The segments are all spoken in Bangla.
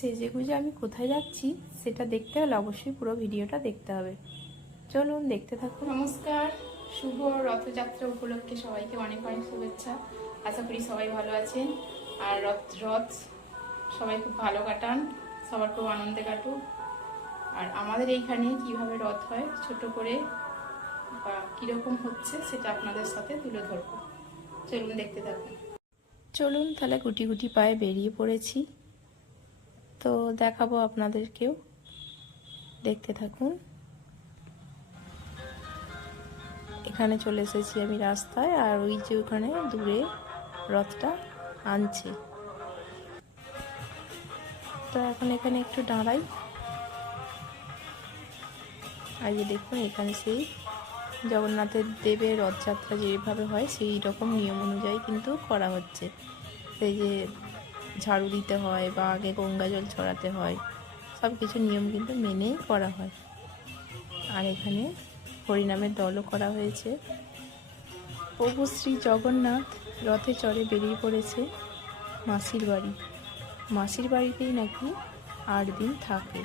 সেজেগুজে আমি কোথায় যাচ্ছি সেটা দেখতে হলে অবশ্যই পুরো ভিডিওটা দেখতে হবে। চলুন দেখতে থাকুন। নমস্কার, শুভ রথযাত্রা উপলক্ষে সবাইকে অনেক অনেক শুভেচ্ছা। আশা করি সবাই ভালো আছেন আর রথ সবাই খুব ভালো কাটান, সবার খুব আনন্দে কাটুক। আর আমাদের এইখানে কিভাবে রথ হয় ছোট করে বা কীরকম হচ্ছে সেটা আপনাদের সাথে তুলে ধরবো। চলুন দেখতে থাকুন। চলুন তাহলে গুটি গুটি পায়ে বেরিয়ে পড়েছি, তো দেখাবো আপনাদেরকেও, দেখতে থাকুন। এখানে চলে এসেছি আমি রাস্তায়, আর ওই যে ওখানে দূরে রথটা আনছে। তো এখন এখানে একটু দাঁড়াই। আর যে দেখুন এখানে সেই জগন্নাথের দেবের রথযাত্রা যেভাবে হয় সেই রকম নিয়ম অনুযায়ী কিন্তু করা হচ্ছে। সেই যে ঝাড়ু দিতে হয় বা আগে গঙ্গা জল ছড়াতে হয়, সব কিছু নিয়ম কিন্তু মেনেই করা হয়। আর এখানে হরিনামের দলও করা হয়েছে। প্রভু শ্রী জগন্নাথ রথে চড়ে বেরিয়ে পড়েছে মাসির বাড়ি। মাসির বাড়িতেই নাকি 8 দিন থাকে,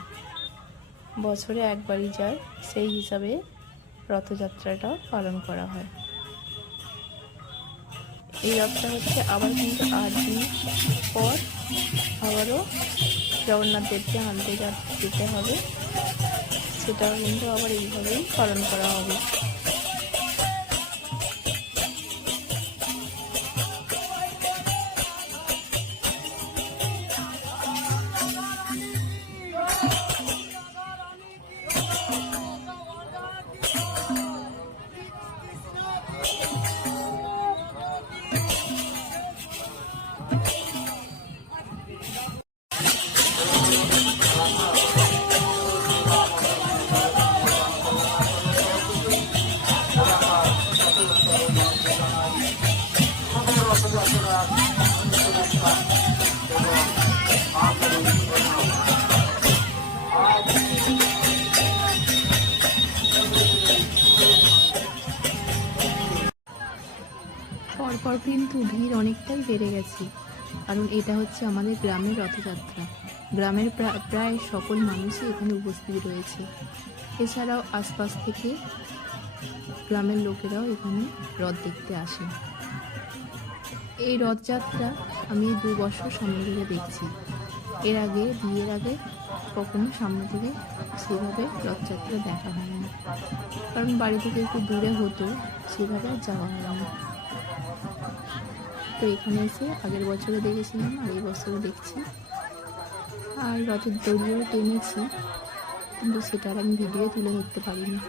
বছরে একবারই যায়, সেই হিসাবে রথযাত্রাটা পালন করা হয়। এই রথটা হচ্ছে আবার কিন্তু 8 দিন পর আবারও জগন্নাথ দেবকে আনতে যেতে হবে, সেটাও কিন্তু আবার এইভাবেই পালন করা হবে। পরপর কিন্তু ভিড় অনেকটাই বেড়ে গেছে, কারণ এটা হচ্ছে আমাদের গ্রামের রথযাত্রা। গ্রামের প্রায় সকল মানুষই এখানে উপস্থিত রয়েছে। এছাড়াও আশপাশ থেকে গ্রামের লোকেরাও এখানে রথ দেখতে আসে। এই রথযাত্রা আমি 2 বছর সামনে থেকে দেখছি। এর আগে, বিয়ের আগে কখনো সামনে থেকে সেভাবে রথযাত্রা দেখা হয়নি, কারণ বাড়ি থেকে একটু দূরে হতো, সেভাবে আর যাওয়া হয়নি। তো এখানে এসে আগের বছরও দেখেছিলাম আর এই বছরও দেখছি। আর রথের দড়িও টেনেছি, কিন্তু সেটা আর আমি ভিডিও তুলে ধরতে পারিনি।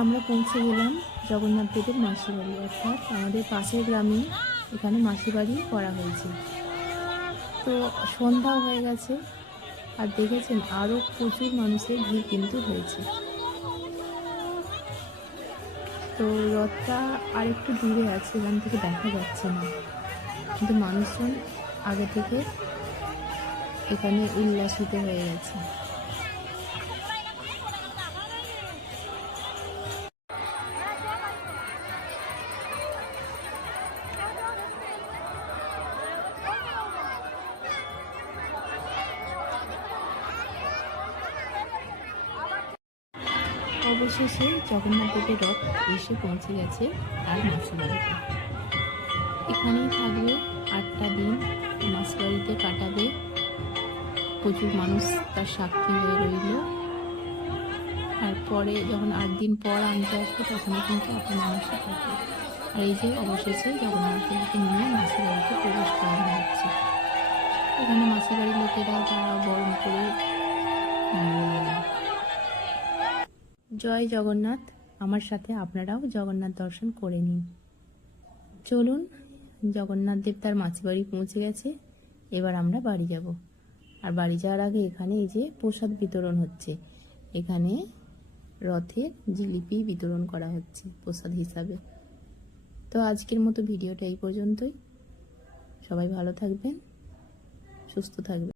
আমরা পৌঁছে গেলাম জগন্নাথ দেবের মাসির বাড়ি, অর্থাৎ আমাদের পাশের গ্রামে এখানে মাসির বাড়ি করা হয়েছে। তো সন্ধ্যাও হয়ে গেছে, আর দেখেছেন আরও প্রচুর মানুষের ভিড় কিন্তু হয়েছে। তো রথটা আর একটু দূরে আছে, এখান থেকে দেখা যাচ্ছে না, কিন্তু মানুষজন আগে থেকে এখানে উল্লাসিত হয়ে গেছে। অবশেষে জগন্নাথ দেবের রথ এসে পৌঁছে গেছে আর মাসির বাড়িতে। এখানেই থাকবে 8টা দিন, মাসির বাড়িতে কাটাবে। প্রচুর মানুষ তার সাক্ষী হয়ে রইল। আর পরে যখন 8 দিন পর আনতে আসবে তখনও কিন্তু এত মানুষই থাকে। আর এই যে অবশেষে জগন্নাথ দেবকে নিয়ে মাসির বাড়িতে প্রবেশ করানো হচ্ছে। এখানে মাসির বাড়ির লোকেরা তারা বরণ করে জয় জগন্নাথ। আমার সাথে আপনারাও জগন্নাথ দর্শন করে নিন। চলুন, জগন্নাথ দেব তার মাসির বাড়ি পৌঁছে গেছে, এবার আমরা বাড়ি যাব। আর বাড়ি যাওয়ার আগে এখানে এই যে প্রসাদ বিতরণ হচ্ছে, এখানে রথের জিলিপি বিতরণ করা হচ্ছে প্রসাদ হিসাবে। তো আজকের মতো ভিডিওটা এই পর্যন্তই। সবাই ভালো থাকবেন, সুস্থ থাকবেন।